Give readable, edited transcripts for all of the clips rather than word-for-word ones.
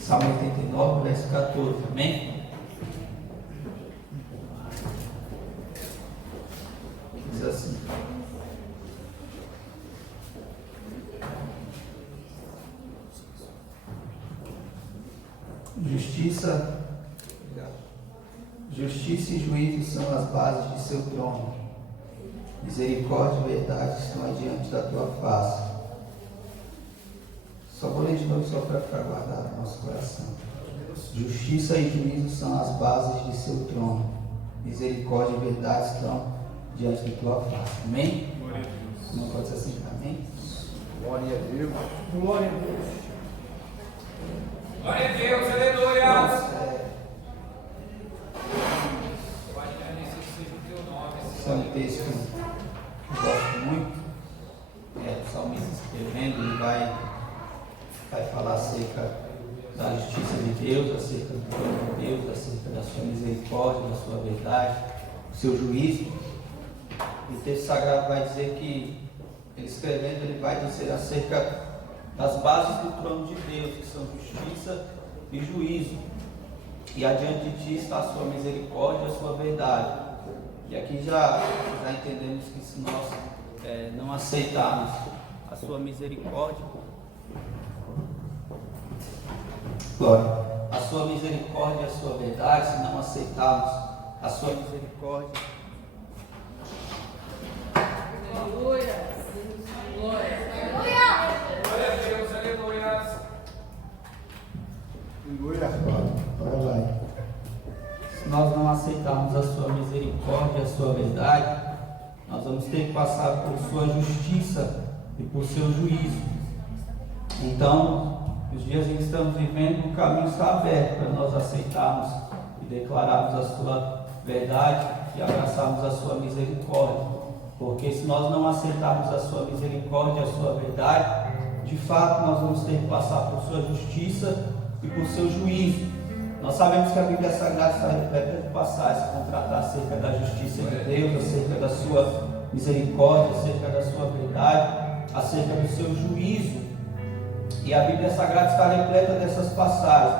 Salmo 89, verso 14, amém? Diz assim: Justiça e juízo são as bases de seu trono. Misericórdia e verdade estão adiante da tua face. Só vou ler de novo só para ficar guardado no nosso coração. Justiça e juízo são as bases de seu trono. Misericórdia e verdade estão diante da tua face. Amém? Glória a Deus. Não pode ser assim, amém? Glória a Deus. Glória a Deus. Glória a Deus, aleluia. Esse é um texto que eu gosto muito. O salmista escrevendo, ele vai falar acerca da justiça de Deus, acerca do trono de Deus, acerca da sua misericórdia, da sua verdade, do seu juízo. E o texto sagrado vai dizer que, ele escrevendo, ele vai dizer acerca das bases do trono de Deus, que são justiça e juízo. E adiante de ti está a sua misericórdia e a sua verdade. E aqui já entendemos que se nós não aceitarmos a sua misericórdia, glória, a sua misericórdia e a sua verdade, se não aceitarmos a sua misericórdia, Aleluia. Glória. Glória a Deus, aleluia. Aleluia. agora vai. Se nós não aceitarmos a sua misericórdia e a sua verdade, nós vamos ter que passar por sua justiça e por seu juízo. Então, os dias em que estamos vivendo, o caminho está aberto para nós aceitarmos e declararmos a sua verdade e abraçarmos a sua misericórdia. Porque se nós não aceitarmos a sua misericórdia e a sua verdade, de fato nós vamos ter que passar por sua justiça e por seu juízo. Nós sabemos que a Bíblia Sagrada está repleta de passagens que vão tratar acerca da justiça de Deus, acerca da sua misericórdia, acerca da sua verdade, acerca do seu juízo. E a Bíblia Sagrada está repleta dessas passagens.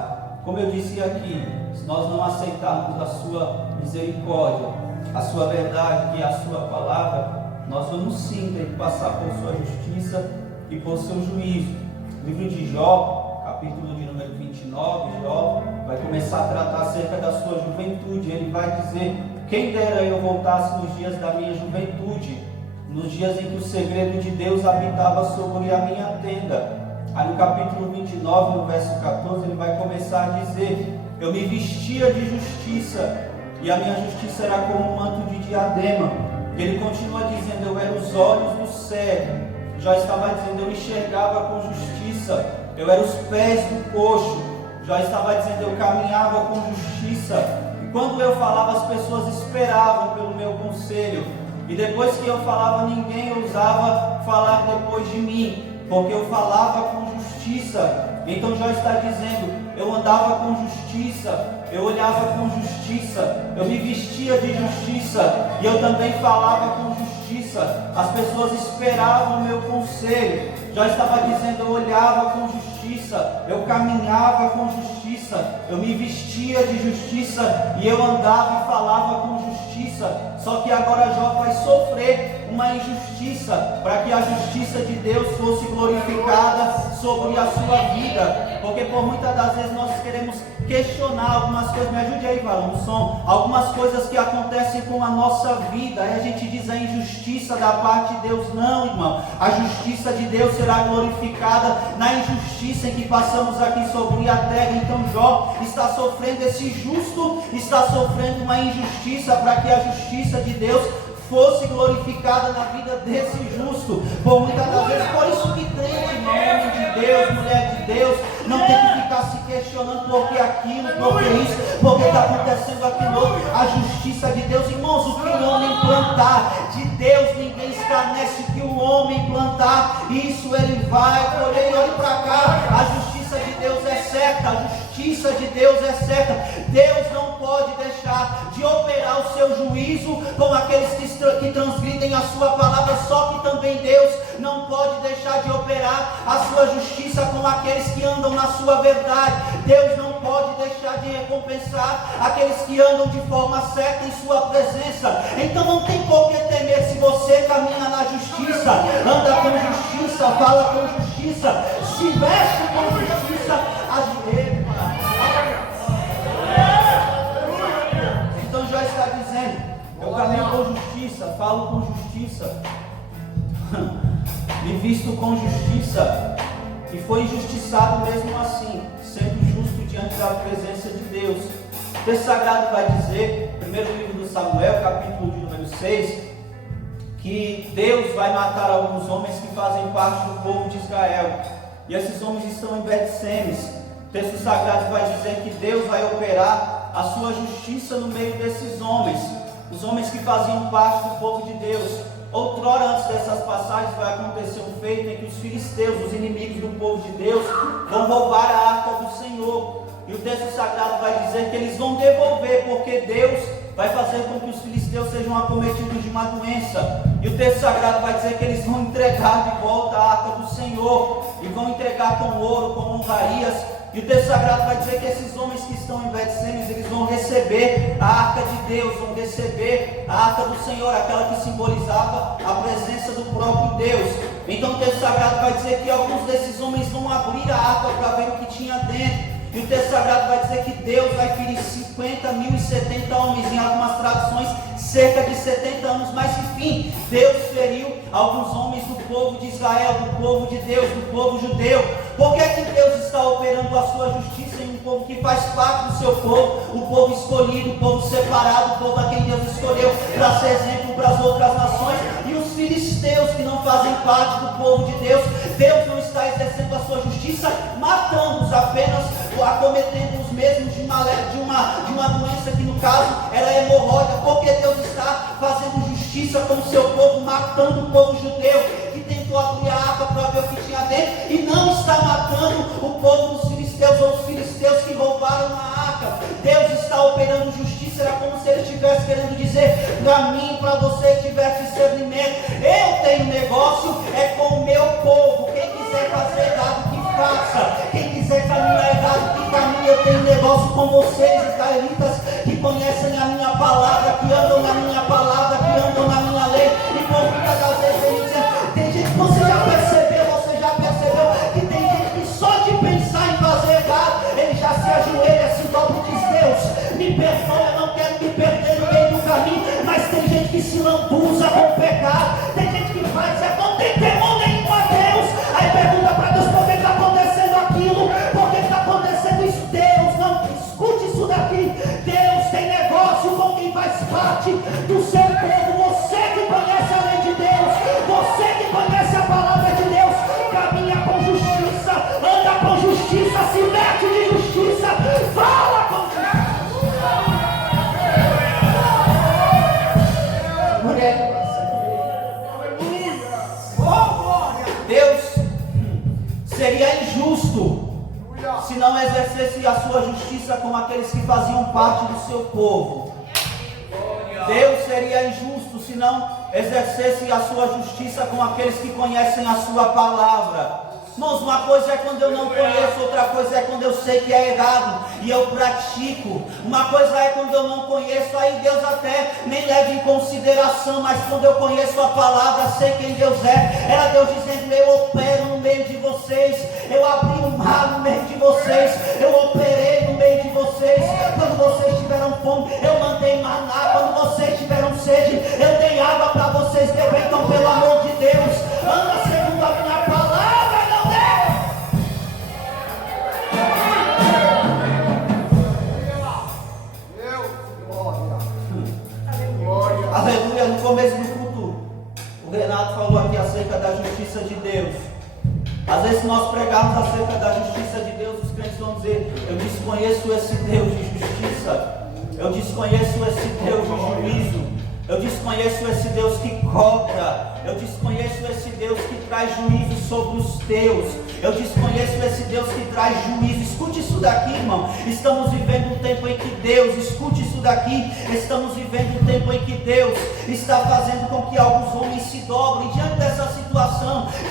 Como eu disse aqui, se nós não aceitarmos a sua misericórdia, a sua verdade, que é a sua palavra, nós vamos sim ter que passar por sua justiça e por seu juízo. O livro de Jó, capítulo de número 29, Jó vai começar a tratar acerca da sua juventude. Ele vai dizer: quem dera eu voltasse nos dias da minha juventude, nos dias em que o segredo de Deus habitava sobre a minha tenda. Aí no capítulo 29, no verso 14, ele vai começar a dizer: eu me vestia de justiça, e a minha justiça era como um manto de diadema. Ele continua dizendo: eu era os olhos do cego. Já estava dizendo: eu enxergava com justiça. Eu era os pés do coxo. Já estava dizendo: eu caminhava com justiça. E quando eu falava, as pessoas esperavam pelo meu conselho. E depois que eu falava, ninguém ousava falar depois de mim, porque eu falava com justiça. Então já está dizendo: eu andava com justiça, eu olhava com justiça, eu me vestia de justiça, e eu também falava com justiça. As pessoas esperavam o meu conselho. Já estava dizendo: eu olhava com justiça, eu caminhava com justiça, eu me vestia de justiça, e eu andava e falava com justiça. Só que agora Jó vai sofrer uma injustiça, para que a justiça de Deus fosse glorificada sobre a sua vida. Porque por muitas das vezes nós queremos questionar algumas coisas. Me ajude aí, Valão, o som. Algumas coisas que acontecem com a nossa vida. Aí a gente diz: a injustiça da parte de Deus. Não, irmão. A justiça de Deus será glorificada na injustiça em que passamos aqui sobre a terra. Então Jó está sofrendo, esse justo está sofrendo uma injustiça, para que a justiça de Deus fosse glorificada na vida desse justo. Por muitas das vezes, por isso que crente, irmão, homem de Deus, mulher de Deus, não tem que ficar se questionando por que aquilo, por que isso, por que está acontecendo aquilo outro. A justiça de Deus, irmãos, o que o homem plantar, de Deus ninguém escarnece. O que o homem plantar, isso ele vai colher. Olhe para cá, a justiça de Deus é certa, a justiça de Deus é certa. Deus não pode deixar de operar o seu juízo com aqueles que transgridem a sua palavra, só que também também Deus não pode deixar de operar a sua justiça com aqueles que andam na sua verdade. Deus não pode deixar de recompensar aqueles que andam de forma certa em sua presença. Então não tem por que temer se você caminha na justiça, anda com justiça, fala com justiça, se veste com justiça, ajoelha. Então já está dizendo, eu caminho com justiça, falo com justiça, me visto com justiça, e foi injustiçado mesmo assim, sendo justo diante da presença de Deus. O texto sagrado vai dizer, primeiro livro do Samuel, capítulo de número 6, que Deus vai matar alguns homens que fazem parte do povo de Israel, e esses homens estão em Bet-Semes. O texto sagrado vai dizer que Deus vai operar a sua justiça no meio desses homens, os homens que faziam parte do povo de Deus. Outrora, antes dessas passagens, vai acontecer um feito em que os filisteus, os inimigos do povo de Deus, vão roubar a arca do Senhor. E o texto sagrado vai dizer que eles vão devolver, porque Deus vai fazer com que os filisteus sejam acometidos de uma doença. E o texto sagrado vai dizer que eles vão entregar de volta a arca do Senhor, e vão entregar com ouro, com honrarias. E o texto sagrado vai dizer que esses homens que estão em Bet-Semes, eles vão receber a arca de Deus, vão receber a arca do Senhor, aquela que simbolizava a presença do próprio Deus. Então o texto sagrado vai dizer que alguns desses homens vão abrir a arca para ver o que tinha dentro. E o texto sagrado vai dizer que Deus vai ferir 50.070 homens, em algumas traduções cerca de 70 anos, mas enfim, Deus feriu alguns homens do povo de Israel, do povo de Deus, do povo judeu. Por que é que Deus está operando a sua justiça em um povo que faz parte do seu povo, o povo escolhido, o povo separado, o povo a quem Deus escolheu para ser exemplo para as outras nações? E os filisteus que não fazem parte do povo de Deus, Deus não está exercendo a sua justiça, matando-os apenas, acometendo os mesmos de uma doença que no caso era hemorroida. Porque Deus está fazendo justiça com o seu povo, matando o povo judeu que tentou abrir a arca para ver o que tinha dentro, e não está matando o povo dos filisteus, ou os filisteus que roubaram a arca. Deus está operando justiça. Era como se ele estivesse querendo dizer para mim, para você que tiver discernimento: eu tenho negócio é com o meu povo. Quem quiser fazer errado, que faça. Quem quiser caminhar errado, que caminhe. Eu tenho negócio com vocês, israelitas, que conhecem a minha palavra, que andam na minha palavra, que andam na minha lei. E por muitas das vezes ele diz: tem gente que você já percebeu que tem gente que só de pensar em fazer errado, ele já se ajoelha, se dobra e diz: Deus, me perdoa, eu não quero me perder no meio do caminho. Mas tem gente que se lambuza com o pecado, tem gente que faz, não tem temor nenhum a Deus. Aí pergunta para Deus: por que está acontecendo aquilo? Por que está acontecendo isso? Deus, não escute isso daqui. Deus tem negócio com quem faz parte do seu povo. Você que conhece a lei de Deus, você que conhece a palavra de Deus, caminha com justiça, anda com justiça, se mete de justiça, fala com justiça. Deus seria injusto se não exercesse a sua justiça com aqueles que faziam parte do seu povo. Deus seria injusto se não exercesse a sua justiça com aqueles que conhecem a sua palavra. Irmãos, uma coisa é quando eu não conheço, outra coisa é quando eu sei que é errado e eu pratico. Uma coisa é quando eu não conheço, aí Deus até nem leva em consideração, mas quando eu conheço a palavra, sei quem Deus é. Era Deus dizendo: eu opero no meio de vocês, eu abri o mar no meio de vocês, eu operei no meio de vocês. Quando vocês tiveram fome, eu mandei maná. Quando vocês tiveram sede, eu dei água para vocês beber. Então, pelo amor de Deus, anda segundo a minha palavra. Aleluia. No começo do culto, o Renato falou aqui acerca da justiça de Deus. Às vezes, se nós pregarmos acerca da justiça de Deus, os crentes vão dizer: eu desconheço esse Deus de justiça, eu desconheço esse Deus de juízo, eu desconheço esse Deus que cobra, eu desconheço esse Deus que traz juízo sobre os teus, eu desconheço esse Deus que traz juízo. Escute isso daqui, irmão. Estamos vivendo um tempo em que Deus, escute isso daqui, estamos vivendo um tempo em que Deus está fazendo com que alguns homens se dobrem diante dessa situação.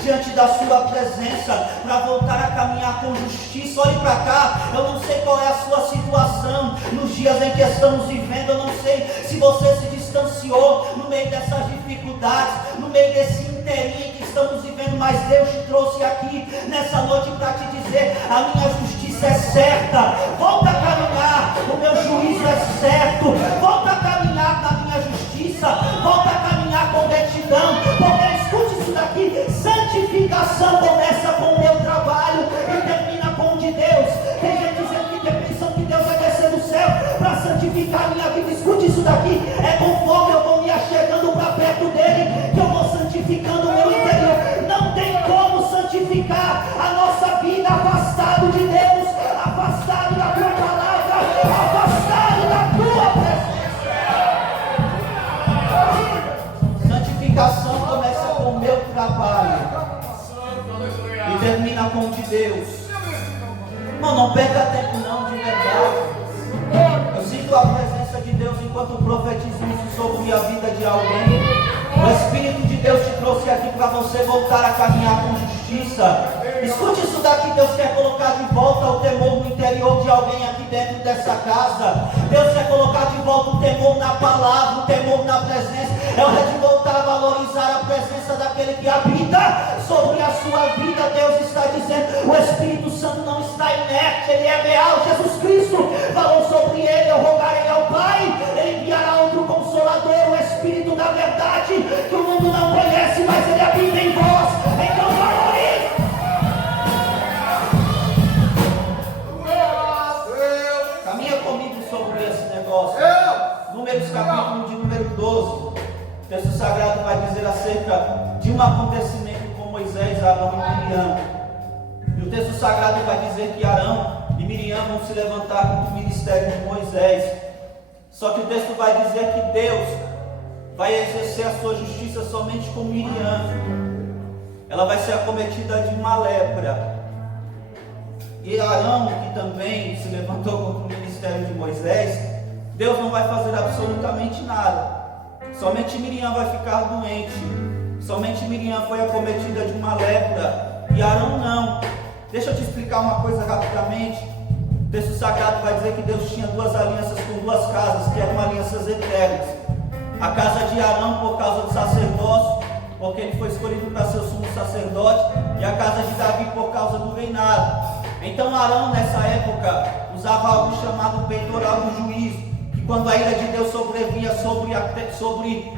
diante da sua presença, para voltar a caminhar com justiça. Olhe para cá, eu não sei qual é a sua situação nos dias em que estamos vivendo. Eu não sei se você se distanciou no meio dessas dificuldades, no meio desse inteirinho que estamos vivendo, mas Deus te trouxe aqui nessa noite para te dizer: a minha justiça é certa, volta a caminhar, o meu juízo é certo, volta a caminhar na minha justiça, volta a caminhar com retidão, porque escute isso daqui: santificação começa com o meu trabalho e termina com o de Deus. Tem gente dizendo que pensam que Deus vai descer do céu para santificar a minha vida. Escute isso daqui: é conforme eu vou me achegando para perto dele que eu vou santificando o meu interior. Não tem como santificar a nossa vida afastado de Deus, afastado da tua palavra, afastado da tua presença. Santificação começa com o meu trabalho e termina com o de Deus. Irmão, não perca tempo não, de verdade. Eu sinto a presença de Deus enquanto profetizo isso sobre a vida de alguém. O Espírito de Deus te trouxe aqui para você voltar a caminhar com justiça. Escute isso daqui: Deus quer colocar de volta o temor no interior de alguém aqui dentro dessa casa. Deus quer colocar de volta o temor na palavra, o temor na presença. É hora de voltar a valorizar a presença daquele que habita sobre a sua vida. Deus está dizendo: o Espírito Santo não está inerte, ele é real. Jesus Cristo falou sobre ele: eu rogarei ao Pai, ele enviará outro Consolador, o Espírito da verdade, que o mundo não conhece, mas ele habita em vós. Então valorize. Caminha comigo sobre esse negócio. Números capítulo de número 12. O texto sagrado vai dizer acerca de um acontecimento com Moisés, Arão e Miriam. E o texto sagrado vai dizer que Arão e Miriam vão se levantar contra o ministério de Moisés. Só que o texto vai dizer que Deus vai exercer a sua justiça somente com Miriam. Ela vai ser acometida de uma lepra. E Arão, que também se levantou contra o ministério de Moisés, Deus não vai fazer absolutamente nada. Somente Miriam vai ficar doente. Somente Miriam foi acometida de uma lepra e Arão não. Deixa eu te explicar uma coisa rapidamente. O texto sagrado vai dizer que Deus tinha duas alianças com duas casas, que eram alianças eternas. A casa de Arão por causa do sacerdócio, porque ele foi escolhido para ser o sumo sacerdote, e a casa de Davi por causa do reinado. Então Arão nessa época usava algo chamado peitoral do juízo, que quando a ira de Deus sobrevinha sobre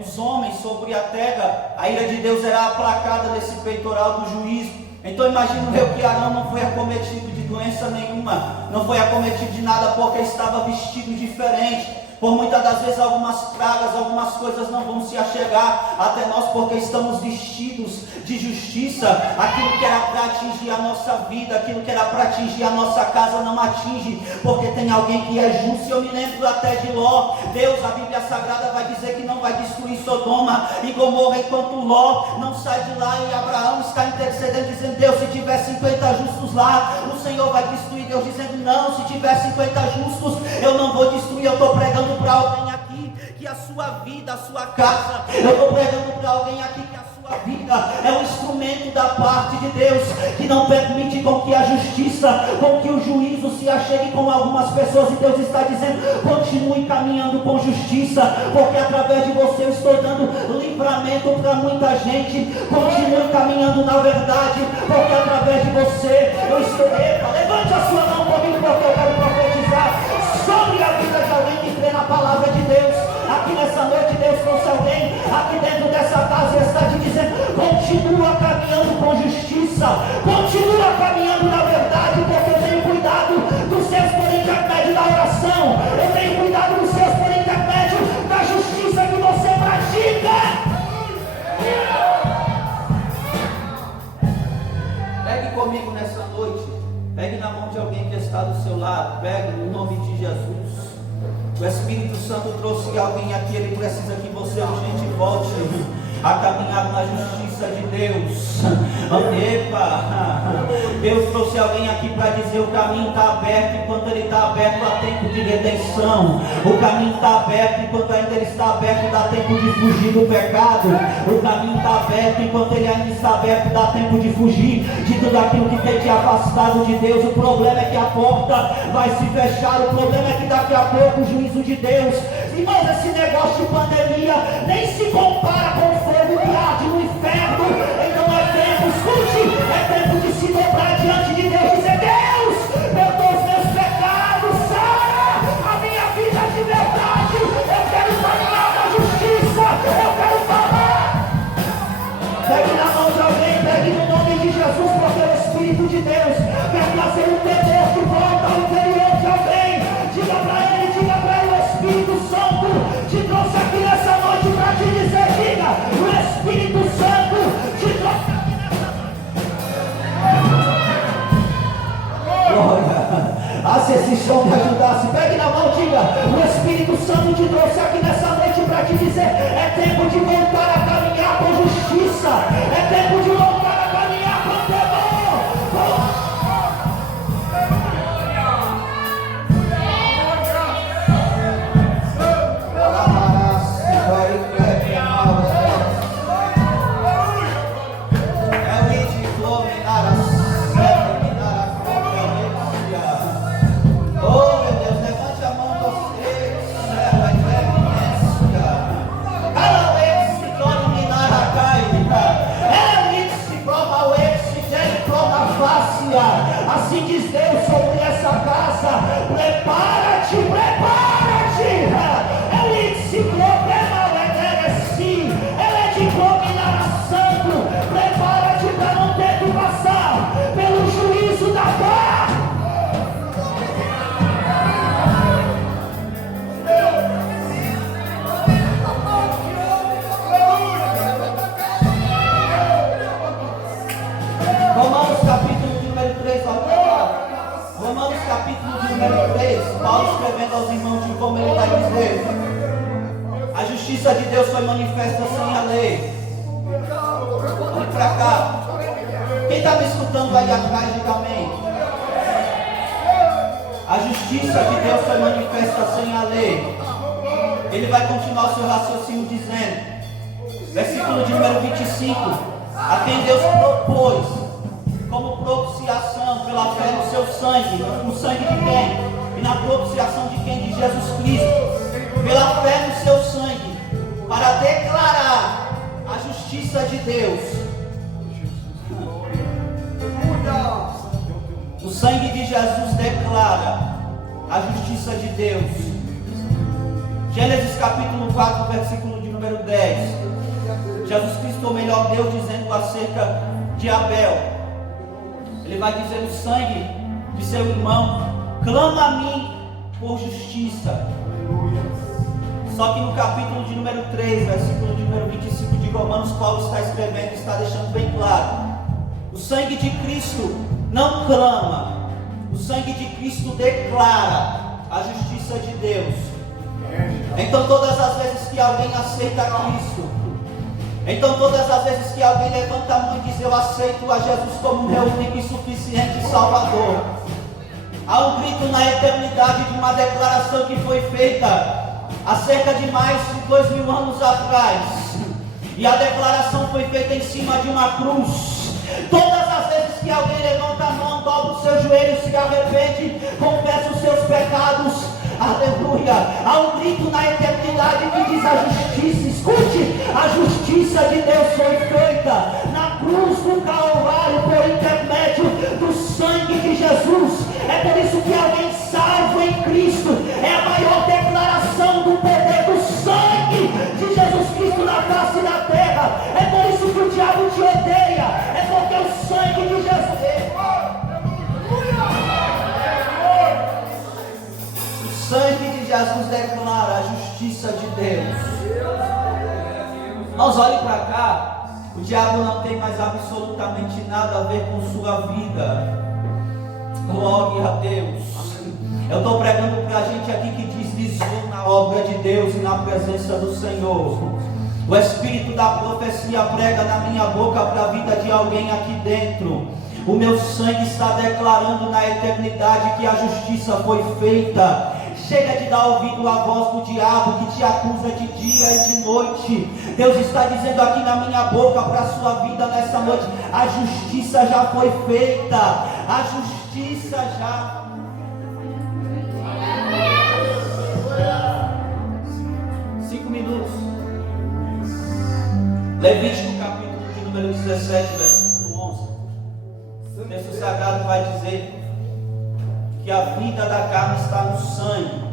os homens, sobre a terra, a ira de Deus era aplacada nesse peitoral do juízo. Então imagino eu que Arão não foi acometido de doença nenhuma, não foi acometido de nada porque estava vestido diferente. Por muitas das vezes algumas pragas, algumas coisas não vão se achegar até nós porque estamos vestidos de justiça. Aquilo que era para atingir a nossa vida, aquilo que era para atingir a nossa casa não atinge, porque tem alguém que é justo. Eu me lembro até de Ló. Deus, a Bíblia Sagrada vai dizer que não vai destruir Sodoma e Gomorra enquanto Ló não sai de lá, e Abraão está intercedendo dizendo: Deus, se tiver 50 justos lá, o Senhor vai destruir. Deus dizendo: não, se tiver 50 justos eu não vou destruir. Eu estou pregando para alguém aqui que a sua vida, a sua casa, eu estou pregando para alguém aqui que a sua vida é um instrumento da parte de Deus, que não permite com que a justiça, com que o juízo se achegue com algumas pessoas. E Deus está dizendo: continue caminhando com justiça, porque através de você eu estou dando livramento para muita gente. Continue caminhando na verdade, porque através de você eu estou... Epa, levante a sua mão comigo, porque eu quero profetizar sobre a vida de alguém que crê na palavra de Deus. Aqui nessa noite Deus trouxe alguém aqui dentro dessa casa e está te dizendo: continua caminhando com justiça, continua caminhando na verdade, porque eu tenho cuidado dos seus por intermédio da oração, eu tenho cuidado dos seus por intermédio da justiça que você pratica. Pegue comigo nessa noite, pegue na mão de alguém que está do seu lado, pegue no nome de Jesus. O Espírito Santo trouxe alguém aqui, ele precisa que você urgente volte a caminhar na justiça de Deus. Epa! Deus trouxe alguém aqui para dizer: o caminho está aberto. Enquanto ele está aberto, há tempo de redenção. O caminho está aberto. Enquanto ainda ele está aberto, dá tempo de fugir do pecado. O caminho está aberto. Enquanto ele ainda está aberto, dá tempo de fugir de tudo aquilo que tem te afastado de Deus. O problema é que a porta vai se fechar. O problema é que daqui a pouco o juízo de Deus. Irmãos, esse negócio de pandemia nem se compara com o fogo que arde no inferno. Então é tempo, escute, é tempo de se dobrar diante de Deus e dizer: Deus, perdoa os meus pecados, sara a minha vida de verdade. Eu quero caminhar na justiça, eu quero falar. Pegue na mão de alguém, pegue no nome de Jesus, porque o Espírito de Deus quer trazer um temor de volta ao interior de alguém. Diga para ele, o Espírito Santo te trouxe aqui nessa noite para te dizer: diga, o Espírito Santo te trouxe aqui nessa noite. Glória. Ah, se esse som me ajudasse, pegue na mão, diga: o Espírito Santo te trouxe aqui nessa noite para te dizer: é tempo de voltar a caminhar com justiça, é tempo de voltar a caminhar com temor. Assim diz Deus sobre essa casa: prepara-te, prepara-te. Ele se problema é sim, ele é de dominar santo. Prepara-te para não ter que passar pelo juízo da paz. Romanos capítulo número 3, Romanos capítulo número 3, Paulo escrevendo aos irmãos de como ele vai dizer: a justiça de Deus foi manifesta sem a lei. Olhe para cá. Quem está me escutando aí atrás, diga amém. A justiça de Deus foi manifesta sem a lei. Ele vai continuar o seu raciocínio dizendo, versículo de número 25: a quem Deus propôs como propiciação pela fé no seu sangue. No sangue de quem? E na propiciação de quem? De Jesus Cristo. Pela fé no seu sangue, para declarar a justiça de Deus. O sangue de Jesus declara a justiça de Deus. Gênesis capítulo 4, versículo de número 10. Jesus Cristo, ou melhor, Deus dizendo acerca de Abel. Ele vai dizer: o sangue de seu irmão clama a mim por justiça. Só que no capítulo de número 3, versículo de número 25 de Romanos, Paulo está escrevendo e está deixando bem claro: o sangue de Cristo não clama, o sangue de Cristo declara a justiça de Deus. Então todas as vezes que alguém aceita Cristo, então todas as vezes que alguém levanta a mão e diz: eu aceito a Jesus como meu único e suficiente Salvador, há um grito na eternidade de uma declaração que foi feita há cerca de mais de 2000 anos atrás, e a declaração foi feita em cima de uma cruz. Todas as vezes que alguém levanta a mão, dobra os seus joelhos, se arrepende, confessa os seus pecados, aleluia, há um grito na eternidade que diz: a justiça, escute, a justiça de Deus foi feita na cruz do Calvário por intermédio do sangue de Jesus. É por isso que alguém salvo em Cristo é a maior declaração do poder do sangue de Jesus Cristo na face da terra. É por isso que o diabo te odeia, é porque o sangue de Jesus, o sangue de Jesus declara a justiça de Deus. Nós olhem para cá, o diabo não tem mais absolutamente nada a ver com sua vida. Glória a Deus. Eu estou pregando para a gente aqui que deslizou na obra de Deus e na presença do Senhor. O Espírito da profecia prega na minha boca para a vida de alguém aqui dentro. O meu sangue está declarando na eternidade que a justiça foi feita. Chega de dar ouvido à voz do diabo que te acusa de dia e de noite. Deus está dizendo aqui na minha boca para a sua vida nessa noite: a justiça já foi feita. A justiça já. Minutos. Levítico capítulo de número 17, versículo 11. O texto sagrado vai dizer que a vida da carne está no sangue,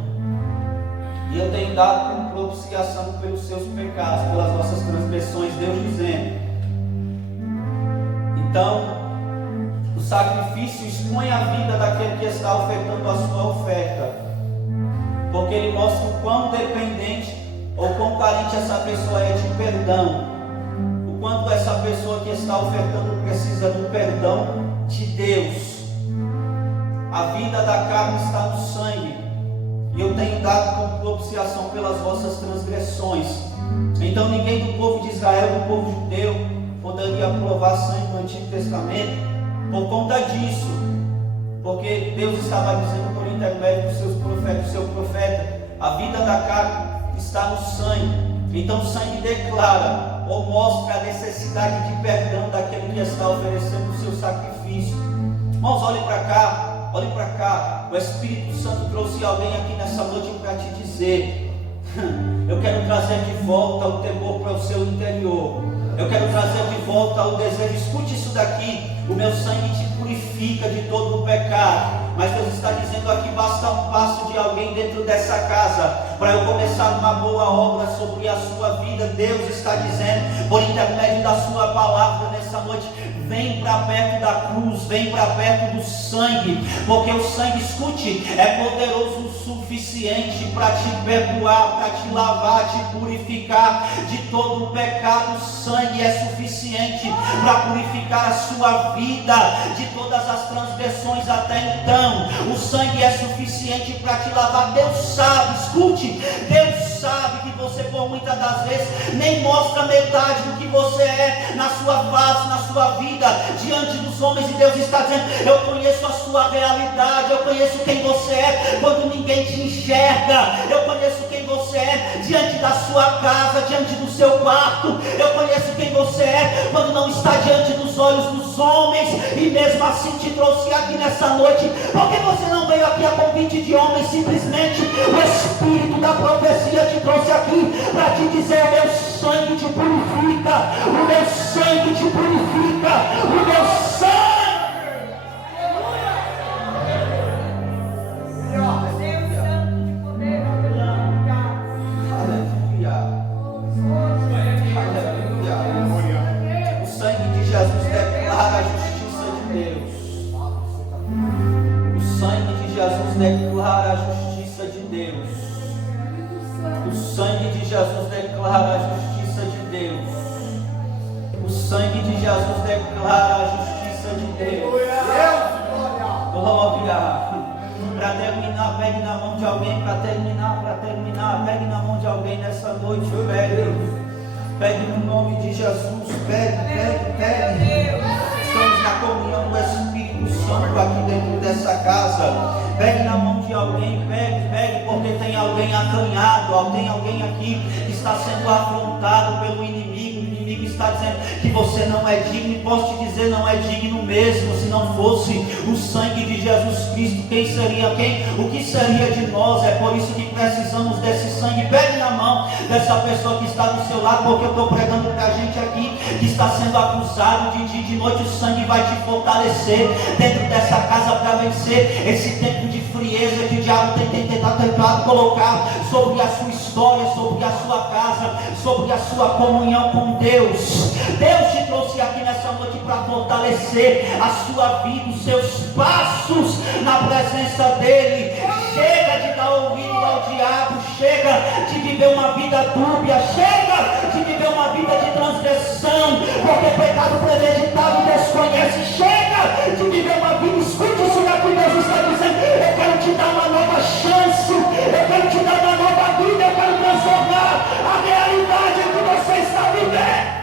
e eu tenho dado como propiciação pelos seus pecados, pelas nossas transgressões. Deus dizendo: então o sacrifício expõe a vida daquele que está ofertando a sua oferta, porque ele mostra o quão dependente ou quão carente essa pessoa é de perdão, o quanto essa pessoa que está ofertando precisa do perdão de Deus. A vida da carne está no sangue, e eu tenho dado como propiciação pelas vossas transgressões. Então ninguém do povo de Israel, do povo judeu, poderia provar sangue no Antigo Testamento por conta disso, porque Deus estava dizendo por intermédio dos seus profetas, do seu profeta: a vida da carne está no sangue. Então o sangue declara ou mostra a necessidade de perdão daquele que está oferecendo o seu sacrifício. Irmãos, olhe para cá, olhe para cá. O Espírito Santo trouxe alguém aqui nessa noite para te dizer: eu quero trazer de volta o temor para o seu interior. Eu quero trazer de volta o desejo. Escute isso daqui: o meu sangue te purifica de todo o pecado. Mas Deus está dizendo aqui: basta um passo de alguém dentro dessa casa para eu começar uma boa obra sobre a sua vida. Deus está dizendo, por intermédio da sua palavra nessa noite: vem para perto da cruz, vem para perto do sangue, porque o sangue, escute, é poderoso o suficiente para te perdoar, para te lavar, te purificar de todo o pecado. O sangue é suficiente para purificar a sua vida de todas as transgressões até então. O sangue é suficiente para te lavar. Deus sabe, escute, Deus sabe que você por muitas das vezes nem mostra metade do que você é na sua face, na sua vida, diante dos homens. E Deus está dizendo: eu conheço a sua realidade, eu conheço quem você é quando ninguém te enxerga, eu conheço quem você é diante da sua casa, diante do seu quarto, eu conheço quem você é quando não está diante dos olhos dos homens. E mesmo assim te trouxe aqui nessa noite, porque você não veio aqui a convite de homens simplesmente. O Espírito da profecia te trouxe aqui para te dizer: o meu sangue te purifica, o meu sangue te purifica, o meu sangue. O sangue de Jesus declara a justiça de Deus. O sangue de Jesus declara a justiça de Deus. O sangue de Jesus declara a justiça de Deus. O sangue de Jesus declara a justiça de Deus. Glória. Para terminar, pegue na mão de alguém. Para terminar, pegue na mão de alguém nessa noite. Pegue no nome de Jesus. Pegue. Estamos na comunhão do Espírito Santo aqui dentro dessa casa. Pegue na mão de alguém, pegue, porque tem alguém acanhado, tem alguém aqui que está sendo afrontado pelo inimigo. O inimigo está dizendo que você não é digno, e posso te dizer, não é digno mesmo. Se não fosse o sangue de Jesus Cristo, quem seria quem? O que seria de nós? É por isso que precisamos desse sangue. Pegue na mão dessa pessoa que está do seu lado, porque eu estou pregando para a gente aqui que está sendo acusado de dia e de noite. O sangue vai te fortalecer dentro dessa casa para vencer esse tempo de frieza que o diabo tem tentado colocar sobre a sua história, sobre a sua casa, sobre a sua comunhão com Deus. Deus te trouxe aqui nessa noite para fortalecer a sua vida, os seus passos na presença dEle. Chega de dar ouvido ao diabo, chega de viver uma vida dúbia, chega de viver uma vida de transgressão, porque pecado premeditado desconhece. Chega de viver uma vida, escute isso daqui, Deus está dizendo: eu quero te dar uma nova chance, eu quero te dar uma nova vida, eu quero transformar a realidade que você está vivendo.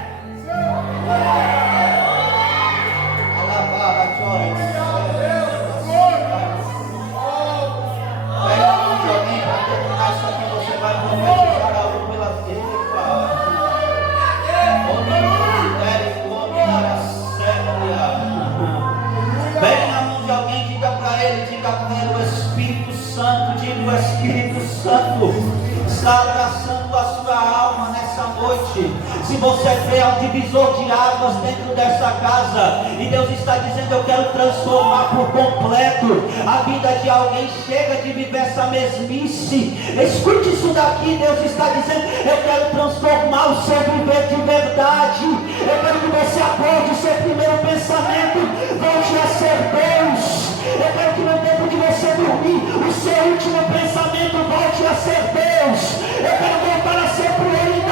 Se você crê, há um divisor de águas dentro dessa casa, e Deus está dizendo: eu quero transformar por completo a vida de alguém. Chega de viver essa mesmice. Escute isso daqui. Deus está dizendo: eu quero transformar o seu viver de verdade. Eu quero que você acorde, o seu primeiro pensamento volte a ser Deus. Eu quero que no tempo de você dormir, o seu último pensamento volte a ser Deus. Eu quero voltar a ser prioridade.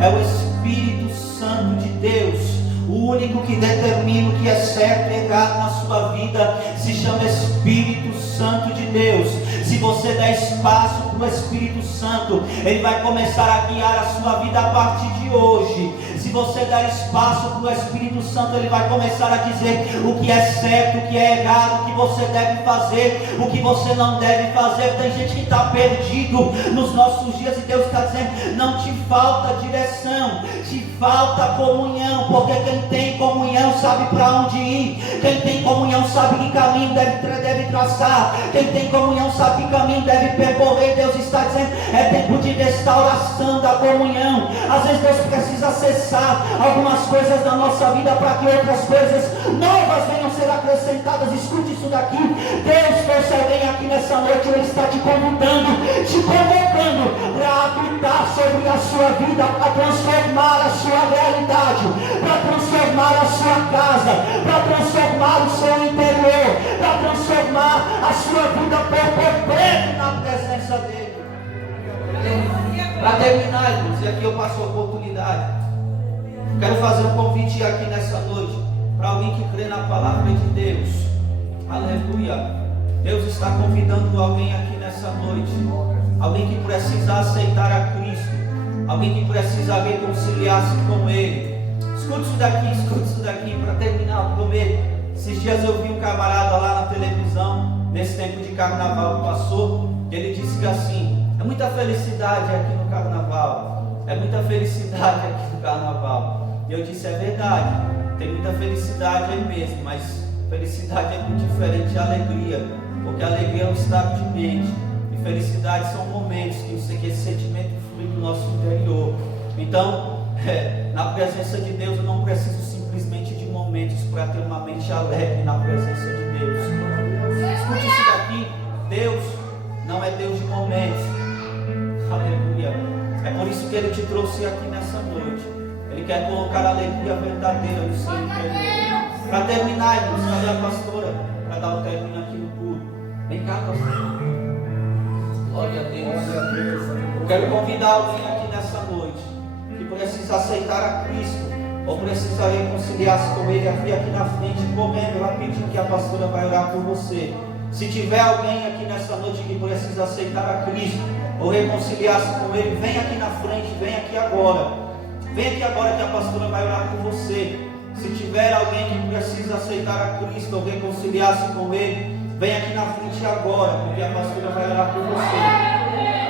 É o Espírito Santo de Deus. O único que determina o que é certo e errado na sua vida se chama Espírito Santo de Deus. Se você der espaço para o Espírito Santo, ele vai começar a guiar a sua vida a partir de hoje. Se você der espaço para o Espírito Santo, ele vai começar a dizer o que é certo, o que é errado, o que você deve fazer, o que você não deve fazer. Tem gente que está perdido nos nossos dias e Deus está dizendo: não te falta direção, te falta comunhão, porque quem tem comunhão sabe para onde ir, quem tem comunhão sabe que caminho deve traçar, quem tem comunhão sabe que caminho deve percorrer. Deus está dizendo: é tempo de restauração da comunhão. Às vezes Deus precisa acessar algumas coisas da nossa vida para que outras coisas novas venham ser acrescentadas. Escute isso daqui. Deus trouxe alguém aqui nessa noite, ele está te convocando para habitar sobre a sua vida, para transformar a sua realidade, para transformar a sua casa, para transformar o seu interior, para transformar a sua vida por completo na presença dele. Para terminar, irmãos, e aqui eu passo a oportunidade, quero fazer um convite aqui nessa noite para alguém que crê na palavra de Deus. Aleluia. Deus está convidando alguém aqui nessa noite, alguém que precisa aceitar a Cristo, alguém que precisa reconciliar-se com Ele. Escute isso daqui para terminar, prometo. Esses dias eu vi um camarada lá na televisão, nesse tempo de carnaval que passou, ele disse que assim: é muita felicidade aqui no carnaval, é muita felicidade aqui no carnaval. E eu disse: é verdade, tem muita felicidade aí mesmo, mas felicidade é muito diferente de alegria, porque alegria é um estado de mente, e felicidade são momentos que esse sentimento flui do nosso interior. Então, na presença de Deus, eu não preciso simplesmente de momentos para ter uma mente alegre na presença de Deus. Escute isso daqui: Deus não é Deus de momentos. Aleluia. É por isso que Ele te trouxe aqui nessa noite. Ele quer colocar a alegria verdadeira no seu interior. Para terminar, irmãos, cadê a pastora? Para dar o término aqui no culto. Vem cá, pastora. Glória a Deus. Eu quero convidar alguém aqui nessa noite que precisa aceitar a Cristo, ou precisa reconciliar-se com Ele, aqui na frente, correndo rapidinho, que a pastora vai orar por você. Se tiver alguém aqui nessa noite que precisa aceitar a Cristo ou reconciliar-se com Ele, vem aqui na frente, vem aqui agora. Vem aqui agora que a pastora vai orar por você. Se tiver alguém que precisa aceitar a Cristo ou reconciliar-se com Ele, vem aqui na frente agora, porque a pastora vai orar por você.